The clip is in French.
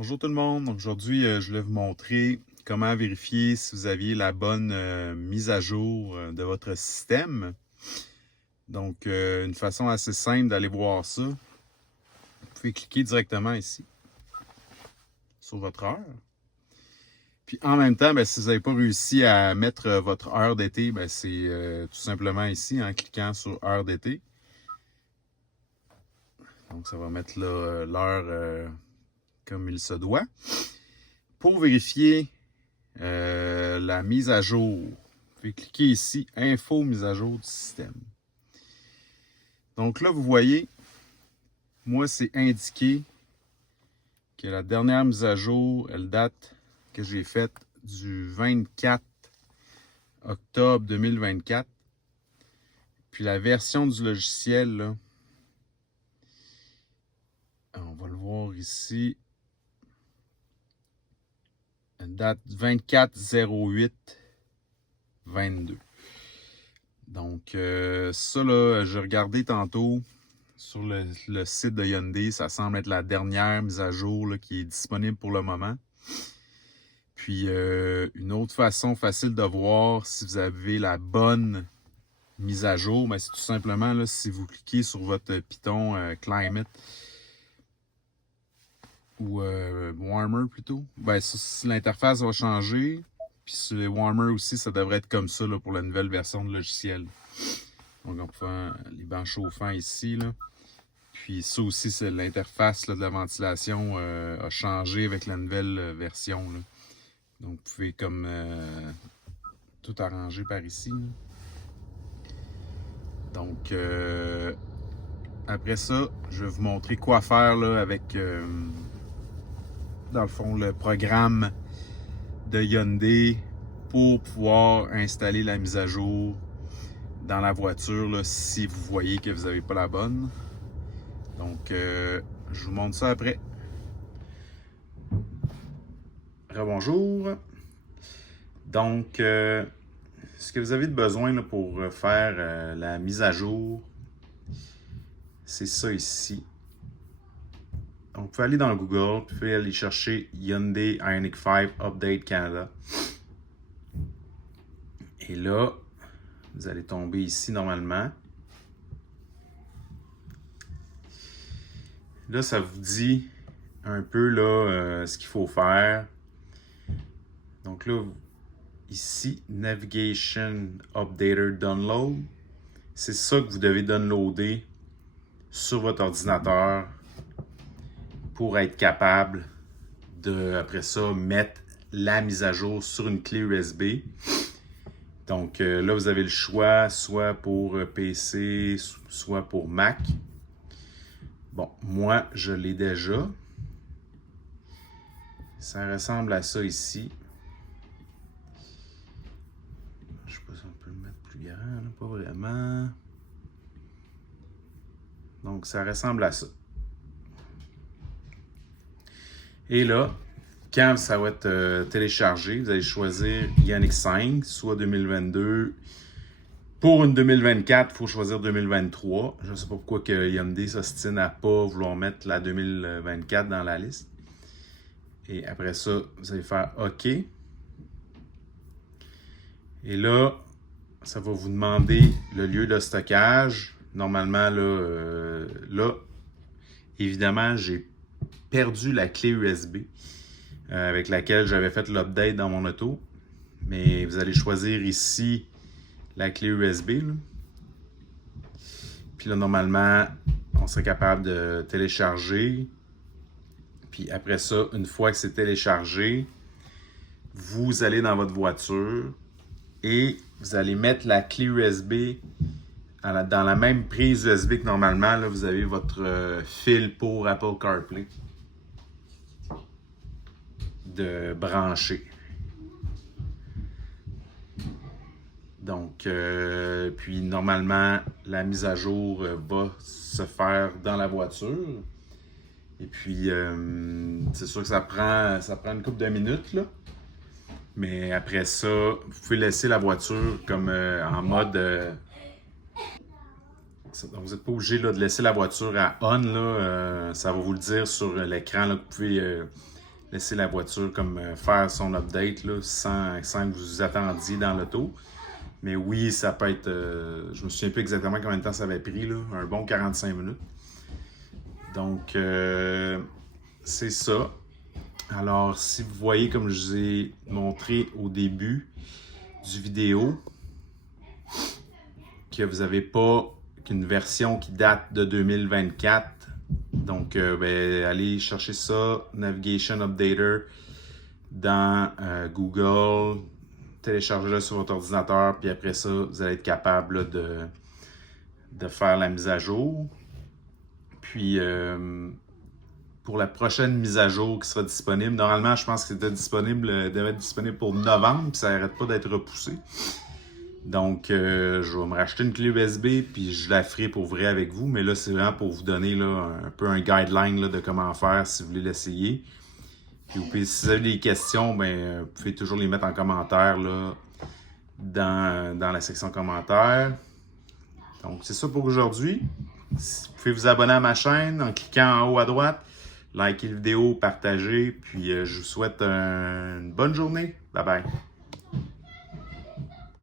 Bonjour tout le monde. Aujourd'hui, je vais vous montrer comment vérifier si vous aviez la bonne mise à jour de votre système. Donc, une façon assez simple d'aller voir ça. Vous pouvez cliquer directement ici sur votre heure. Puis en même temps, si vous n'avez pas réussi à mettre votre heure d'été, c'est tout simplement ici en cliquant sur heure d'été. Donc, ça va mettre l'heure comme il se doit. Pour vérifier la mise à jour, vous pouvez cliquer ici, Info mise à jour du système. Donc là, vous voyez, moi, c'est indiqué que la dernière mise à jour, elle date que j'ai faite du 24 octobre 2024. Puis la version du logiciel, là, on va le voir ici, elle date du 24/08/22. Donc, ça, là, j'ai regardé tantôt sur le site de Hyundai. Ça semble être la dernière mise à jour là, qui est disponible pour le moment. Puis, une autre façon facile de voir si vous avez la bonne mise à jour, c'est tout simplement là, si vous cliquez sur votre Python Climate ou Warmer plutôt, l'interface va changer. Puis sur les Warmer aussi, ça devrait être comme ça là, pour la nouvelle version de logiciel. Donc, on peut faire les bancs chauffants ici. Là. Puis ça aussi, c'est l'interface de la ventilation a changé avec la nouvelle version. Là. Donc, vous pouvez comme tout arranger par ici. Là. Donc, après ça, je vais vous montrer quoi faire là, avec, dans le fond, le programme de Hyundai pour pouvoir installer la mise à jour dans la voiture là, si vous voyez que vous n'avez pas la bonne. Donc, je vous montre ça après. Rebonjour. Donc, ce que vous avez besoin là, pour faire la mise à jour, c'est ça ici. Donc, vous pouvez aller dans Google, vous pouvez aller chercher Hyundai Ioniq 5 Update Canada. Et là, vous allez tomber ici normalement. Là, ça vous dit un peu là, ce qu'il faut faire. Donc là, ici, Navigation Updater Download. C'est ça que vous devez downloader sur votre ordinateur pour être capable de, après ça, mettre la mise à jour sur une clé USB. Donc là, vous avez le choix, soit pour PC, soit pour Mac. Bon, moi, je l'ai déjà. Ça ressemble à ça ici. Je sais pas si on peut le mettre plus grand, là, pas vraiment. Donc, ça ressemble à ça. Et là, quand ça va être téléchargé, vous allez choisir Ioniq 5, soit 2022. Pour une 2024, il faut choisir 2023. Je ne sais pas pourquoi que Hyundai s'ostine à ne pas vouloir mettre la 2024 dans la liste. Et après ça, vous allez faire OK. Et là, ça va vous demander le lieu de stockage. Normalement, là évidemment, j'ai perdu la clé USB avec laquelle j'avais fait l'update dans mon auto. Mais vous allez choisir ici la clé USB. Là. Puis là, normalement, on serait capable de télécharger. Puis après ça, une fois que c'est téléchargé, vous allez dans votre voiture et vous allez mettre la clé USB dans la même prise USB que normalement. Là, vous avez votre fil pour Apple CarPlay de brancher. Donc, puis normalement, la mise à jour va se faire dans la voiture. Et puis, c'est sûr que ça prend une couple de minutes, là. Mais après ça, vous pouvez laisser la voiture comme en mode... donc, vous n'êtes pas obligé là, de laisser la voiture à on. Là, ça va vous le dire sur l'écran. Là, que vous pouvez laisser la voiture comme faire son update là, sans que vous vous attendiez dans l'auto. Mais oui, ça peut être... je me souviens plus exactement combien de temps ça avait pris, là, un bon 45 minutes. Donc, c'est ça. Alors, si vous voyez, comme je vous ai montré au début du vidéo, que vous n'avez pas qu'une version qui date de 2024, donc allez chercher ça, Navigation Updater, dans Google, téléchargez-le sur votre ordinateur, puis après ça, vous allez être capable là, de faire la mise à jour. Puis, pour la prochaine mise à jour qui sera disponible, normalement, je pense que devait être disponible pour novembre, puis ça n'arrête pas d'être repoussé. Donc, je vais me racheter une clé USB, puis je la ferai pour vrai avec vous. Mais là, c'est vraiment pour vous donner là, un peu un guideline là, de comment faire si vous voulez l'essayer. Puis, si vous avez des questions, vous pouvez toujours les mettre en commentaire là, dans la section commentaires. Donc, c'est ça pour aujourd'hui. Vous pouvez vous abonner à ma chaîne en cliquant en haut à droite. Likez la vidéo, partagez. Puis, je vous souhaite une bonne journée. Bye bye.